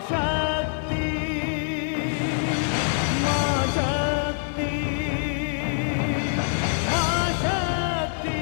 शक्ति माँ शक्ति माँ शक्ति।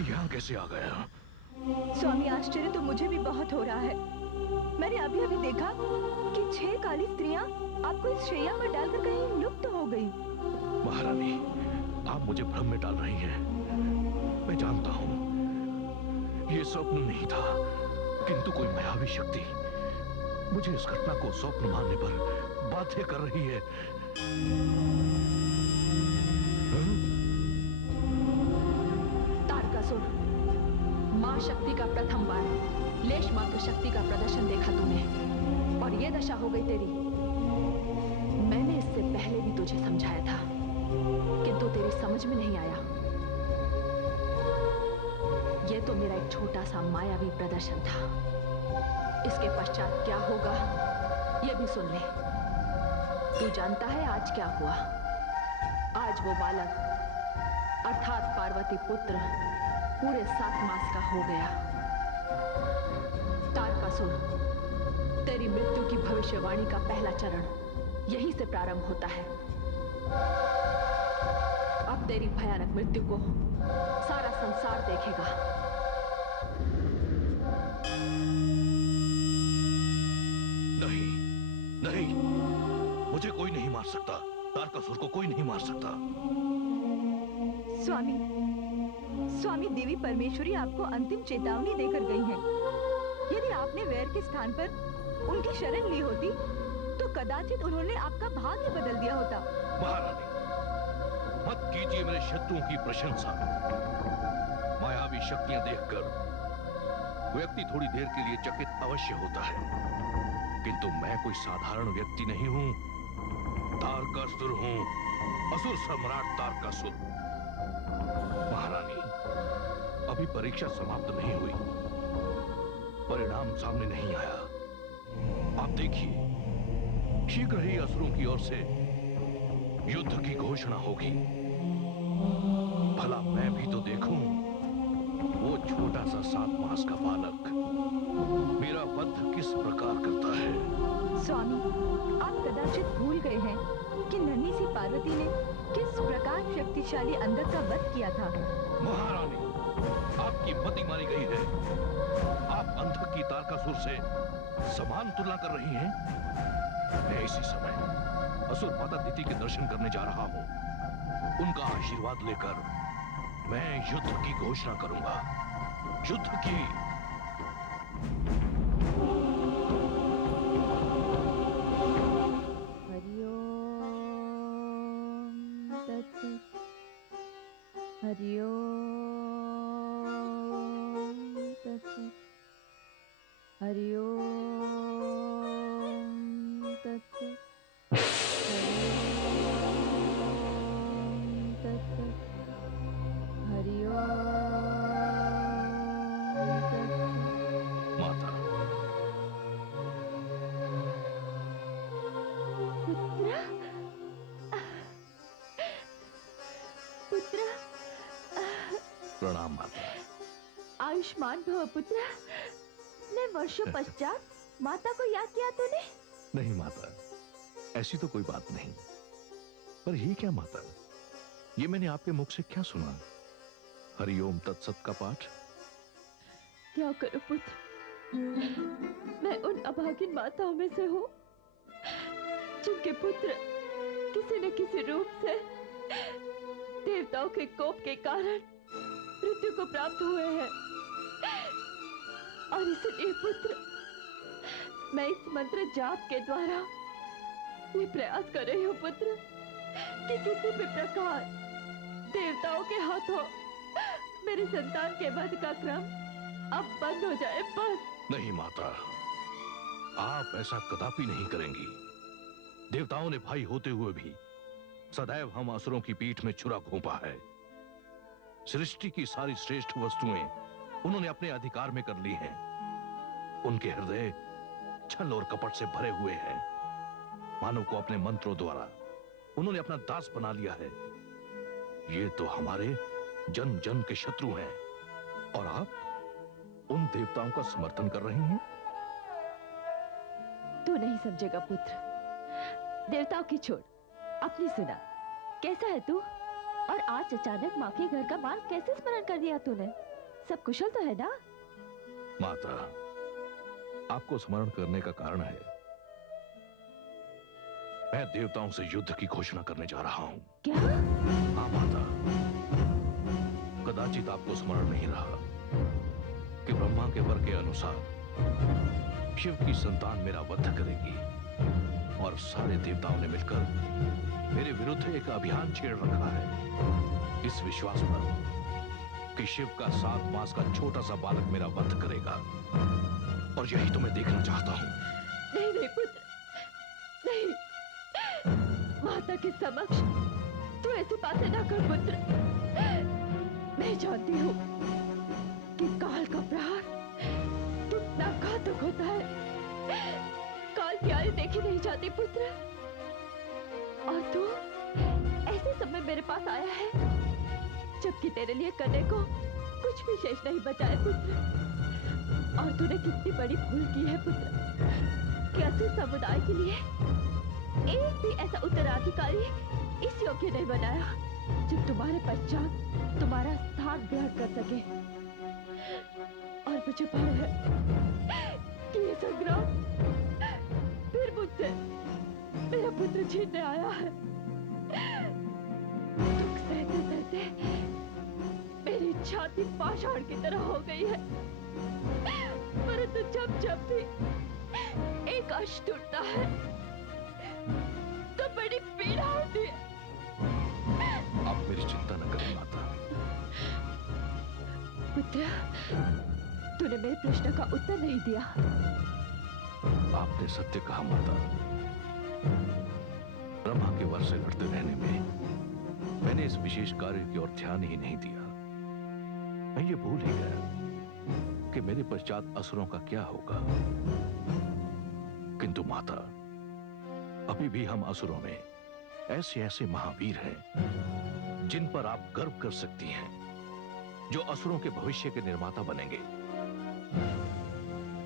यहाँ कैसे आ गया? स्वामी, आश्चर्य तो मुझे भी बहुत हो रहा है। मैंने अभी अभी देखा कि 6 काली स्त्रियां आपको इस शैया पर डालकर कहीं लुप्त हो गई। महारानी, आप मुझे भ्रम में डाल रही हैं। मैं जानता हूँ ये स्वप्न नहीं था, किंतु कोई मायावी शक्ति मुझे इस घटना को स्वप्न मानने पर बाध्य कर रही है। तारकासुर, मां शक्ति का प्रथम बार लेश मात्र शक्ति का प्रदर्शन देखा तूने, और ये दशा हो गई तेरी। मैंने इससे पहले भी तुझे समझाया था, किंतु तेरी समझ में नहीं आया। ये तो मेरा एक छोटा सा मायावी प्रदर्शन था। इसके पश्चात क्या होगा ये भी सुन ले। तू जानता है आज क्या हुआ? आज वो बालक अर्थात पार्वती पुत्र पूरे 7 मास का हो गया। तारकासुर, तेरी मृत्यु की भविष्यवाणी का पहला चरण यहीं से प्रारंभ होता है। अब तेरी भयानक मृत्यु को सारा संसार देखेगा। नहीं, नहीं, मुझे कोई नहीं मार सकता। तारकासुर को कोई नहीं मार सकता। स्वामी, स्वामी, देवी परमेश्वरी आपको अंतिम चेतावनी देकर गई हैं। यदि आपने वैर के स्थान पर उनकी शरण ली होती तो कदाचित उन्होंने आपका भाग्य बदल दिया होता। महारानी, मत कीजिए मेरे शत्रुओं की प्रशंसा। मायावी शक्तियां देखकर व्यक्ति थोड़ी देर के लिए चकित अवश्य होता है, किंतु मैं कोई साधारण व्यक्ति नहीं हूं। तारकासुर हूं, असुर सम्राट तारकासुर। महारानी, अभी परीक्षा समाप्त नहीं हुई, परिणाम सामने नहीं आया। आप देखिए, शीघ्र ही असुरों की ओर से युद्ध की घोषणा होगी। भला मैं भी तो देखूं, वो छोटा सा 7 मास का बालक मेरा वध किस प्रकार करता है। स्वामी, आप कदाचित भूल गए हैं कि नन्ही सी पार्वती ने किस प्रकार शक्तिशाली अंधक का वध किया था। महारानी, आपकी मति मारी गई है। आप अंधक की तारकासुर से समान तुलना कर रही हैं। मैं इसी समय असुर माता दिति के दर्शन करने जा रहा हूं। उनका आशीर्वाद लेकर मैं युद्ध की घोषणा करूंगा। युद्ध की। हरिओम तत्सत्। हरिओम तत्सत्। हरिओम तत्सत्। माता, पुत्र, प्रणाम माता। आयुष्मान भव पुत्र। ने वर्षों पश्चात माता को याद किया तूने? नहीं माता, ऐसी तो कोई बात नहीं। पर ये क्या माता, ये मैंने आपके मुख से क्या सुना? हरिओम तत्सत का पाठ? क्या करूं पुत्र, मैं उन अभागिन माताओं में से हूँ जिनके पुत्र किसी न किसी रूप से देवताओं के कोप के कारण मृत्यु को प्राप्त हुए हैं। और इसलिए पुत्र, मैं इस मंत्र जाप के द्वारा ये प्रयास कर रही हूँ पुत्र कि किसी भी प्रकार देवताओं के हाथों मेरे संतान के वध का क्रम अब बंद हो जाए, बस। नहीं माता, आप ऐसा कदापि नहीं करेंगी। देवताओं ने भाई होते हुए भी सदैव हम असुरों की पीठ में छुरा घोंपा है। सृष्टि की सारी श्रेष्ठ वस्तुएं उन्होंने अपने अधिकार में कर ली हैं। उनके हृदय छल और कपट से भरे हुए हैं। मानव को अपने मंत्रों द्वारा उन्होंने अपना दास बना लिया है। ये तो हमारे जन जन के शत्रु हैं, और आप उन देवताओं का समर्थन कर रही हैं। तू नहीं समझेगा पुत्र, देवताओं की छोड़, अपनी सुना। कैसा है तू? और आज अचानक माँ के घर का मार्ग कैसे स्मरण कर दिया तूने? सब कुशल तो है ना? माता, आपको स्मरण करने का कारण है मैं देवताओं से युद्ध की घोषणा करने जा रहा हूं। क्या? हाँ माता, कदाचित आपको स्मरण नहीं रहा कि ब्रह्मा के वर के अनुसार शिव की संतान मेरा वध करेगी और सारे देवताओं ने मिलकर मेरे विरुद्ध एक अभियान छेड़ रखा है, इस विश्वास पर कि शिव का 7 मास का छोटा सा बालक मेरा वध करेगा। और यही तो मैं देखना चाहता हूं। नहीं नहीं पुत्र, नहीं। माता के समक्ष तू ऐसी बातें ना कर पुत्र। मैं जानती हूँ कि काल का प्रहार कितना घातक होता है। काल की आयु देखी नहीं जाती पुत्र। और तू ऐसे समय मेरे पास आया है जबकि तेरे लिए करने को कुछ भी शेष नहीं बचा है पुत्र। और तूने कितनी बड़ी भूल की है पुत्र कि असुर समुदाय के लिए एक भी ऐसा उत्तराधिकारी इस योग्य नहीं बनाया जो तुम्हारे पश्चात तुम्हारा स्थान ग्रहण कर सके। और मुझे भय है कि ये संग्राम फिर मुझसे मेरा पुत्र छीनने आया है। दुख सहते सहते मेरी छाती पाषाण की तरह हो गई है, परंतु जब जब भी एक अंश टूटता है तो बड़ी पीड़ा होती है। आप मेरी चिंता न करें माता। पुत्र, तूने मेरे प्रश्न का उत्तर नहीं दिया। आपने सत्य कहा माता। ब्रह्मा के वर से लड़ते रहने में मैंने इस विशेष कार्य की ओर ध्यान ही नहीं दिया। मैं ये भूल ही गया कि मेरे पश्चात असुरों का क्या होगा। किंतु माता, अभी भी हम असुरों में ऐसे ऐसे महावीर हैं जिन पर आप गर्व कर सकती हैं, जो असुरों के भविष्य के निर्माता बनेंगे।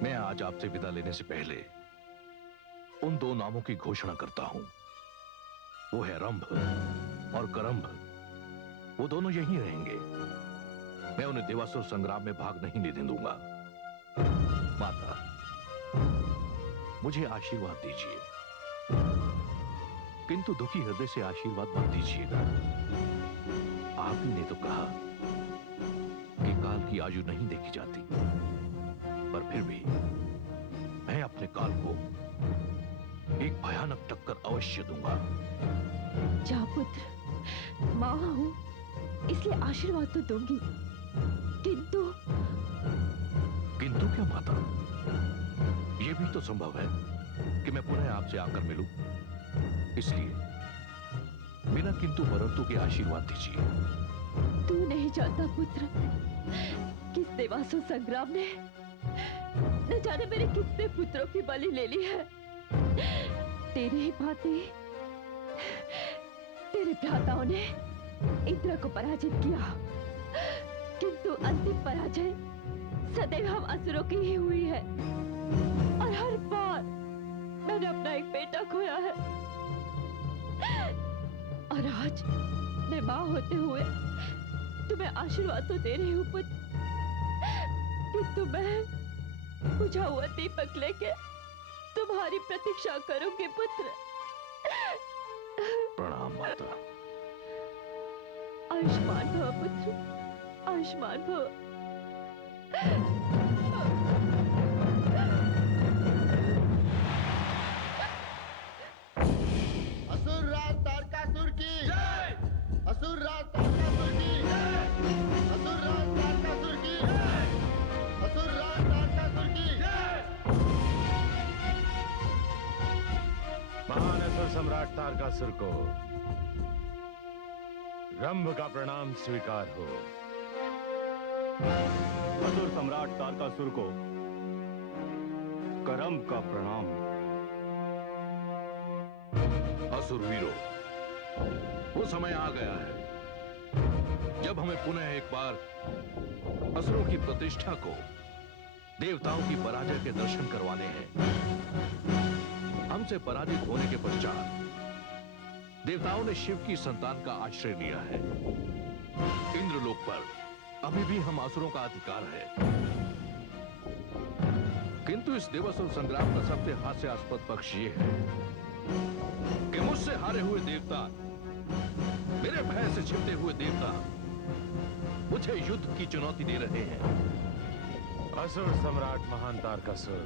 मैं आज आपसे विदा लेने से पहले उन 2 नामों की घोषणा करता हूं। वो है रंभ और करंभ। वो दोनों यहीं रहेंगे। मैं उन्हें देवासुर संग्राम में भाग नहीं लेने दूंगा। माता, मुझे आशीर्वाद दीजिए, किंतु दुखी हृदय से आशीर्वाद मत दीजिएगा। आप ही ने तो कहा कि काल की आयु नहीं देखी जाती, पर फिर भी मैं अपने काल को एक भयानक टक्कर अवश्य दूंगा। जा पुत्र, मां हूं इसलिए आशीर्वाद तो दूंगी, किंतु किंतु क्या माता? यह भी तो संभव है कि मैं पुनः आपसे आकर मिलूं। इसलिए बिना किंतु परंतु के आशीर्वाद दीजिए। तू नहीं जानता पुत्र किस देवासुर संग्राम ने न जाने मेरे कितने पुत्रों की बलि ले ली है। तेरी ही भांति तेरे भ्राताओं ने इंद्र को पराजित किया, किंतु अंतिम पराजय सदैव हम असुरों की ही हुई है। और हर बार मैंने अपना एक बेटा खोया है। और आज मैं मां होते हुए तुम्हें आशीर्वाद तो दे रही हूं पुत्र, किंतु मैं बुझा हुआ दीपक लेके तुम्हारी प्रतीक्षा करूंगी पुत्र। प्रणाम माता। आयुष्मान भव पुत्र, आयुष्मान भव। असुर राज तारकासुर की जय। असुर राज तारकासुर की जय। असुर राज तारकासुर की जय। असुर राज तारकासुर की जय। महान असुर सम्राट तारकासुर को रंभ का प्रणाम स्वीकार हो। असुर सम्राट तारकासुर को करंभ का प्रणाम। असुर वीरों, वो समय आ गया है जब हमें पुनः एक बार असुरों की प्रतिष्ठा को देवताओं की पराजय के दर्शन करवाने हैं। हमसे पराजित होने के पश्चात देवताओं ने शिव की संतान का आश्रय लिया है। इंद्रलोक पर अभी भी हम असुरों का अधिकार है, किंतु इस देवासुर संग्राम का सबसे हास्यास्पद पक्ष ये है कि मुझसे हारे हुए देवता, मेरे भय से छिपते हुए देवता मुझे युद्ध की चुनौती दे रहे हैं। असुर सम्राट महान तारकासुर,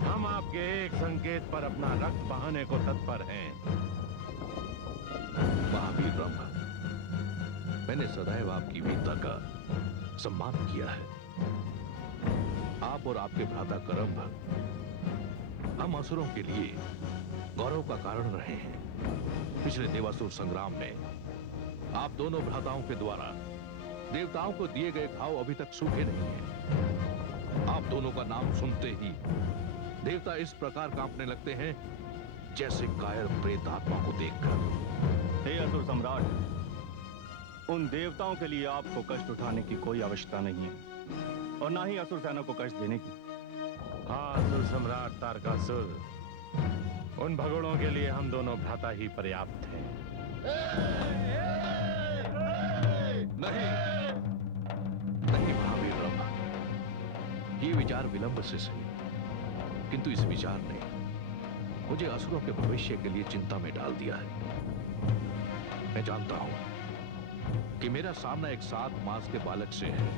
हम आपके एक संकेत पर अपना रक्त बहाने को तत्पर हैं। महावीर ब्रह्म, मैंने सदैव आपकी वीरता का सम्मान किया है। आप और आपके भ्राता करम्भ हम असुरों के लिए गौरव का कारण रहे हैं। पिछले देवासुर संग्राम में आप दोनों भ्राताओं के द्वारा देवताओं को दिए गए घाव अभी तक सूखे नहीं हैं। आप दोनों का नाम सुनते ही देवता इस प्रकार कांपने लगते हैं जैसे कायर प्रेत आत्मा को देखकर। हे असुर सम्राट, उन देवताओं के लिए आपको कष्ट उठाने की कोई आवश्यकता नहीं है और ना ही असुर सेना को कष्ट देने की। हाँ असुर सम्राट तारकासुर, उन भगोड़ों के लिए हम दोनों भ्राता ही पर्याप्त हैं। नहीं नहीं महावीर ब्रह्मा, ये विचार विलंब से सही, किंतु इस विचार ने मुझे असुरों के भविष्य के लिए चिंता में डाल दिया है। मैं जानता हूं कि मेरा सामना एक 7 मास के बालक से है,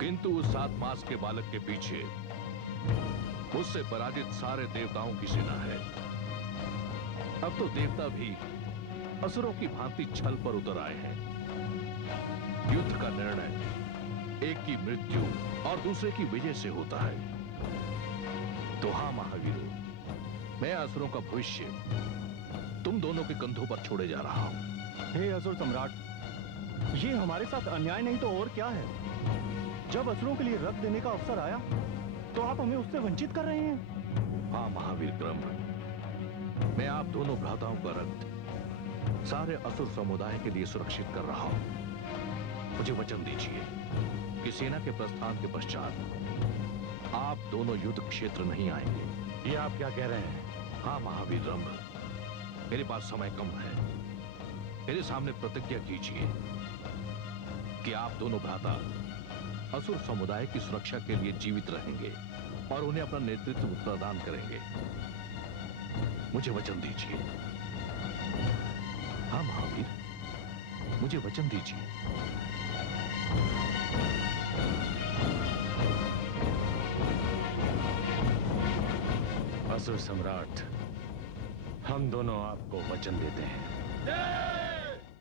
किंतु उस 7 मास के बालक के पीछे मुझसे पराजित सारे देवताओं की सेना है। अब तो देवता भी असुरों की भांति छल पर उतर आए हैं। युद्ध का निर्णय एक की मृत्यु और दूसरे की विजय से होता है। तो हाँ महावीरों, मैं असुरों का भविष्य तुम दोनों के कंधों पर छोड़े जा रहा हूं। हे असुर सम्राट, ये हमारे साथ अन्याय नहीं तो और क्या है? जब असुरों के लिए रक्त देने का अवसर आया तो आप हमें उससे वंचित कर रहे हैं। हाँ महावीर क्रम, मैं आप दोनों भ्राताओं का रक्त सारे असुर समुदाय के लिए सुरक्षित कर रहा हूं। मुझे वचन दीजिए कि सेना के प्रस्थान के पश्चात आप दोनों युद्ध क्षेत्र नहीं आएंगे। ये आप क्या कह रहे हैं? हाँ महावीर रंभ, मेरे पास समय कम है। मेरे सामने प्रतिज्ञा कीजिए कि आप दोनों भ्राता असुर समुदाय की सुरक्षा के लिए जीवित रहेंगे और उन्हें अपना नेतृत्व प्रदान करेंगे। मुझे वचन दीजिए। हाँ महावीर, मुझे वचन दीजिए। असुर सम्राट, हम दोनों आपको वचन देते हैं।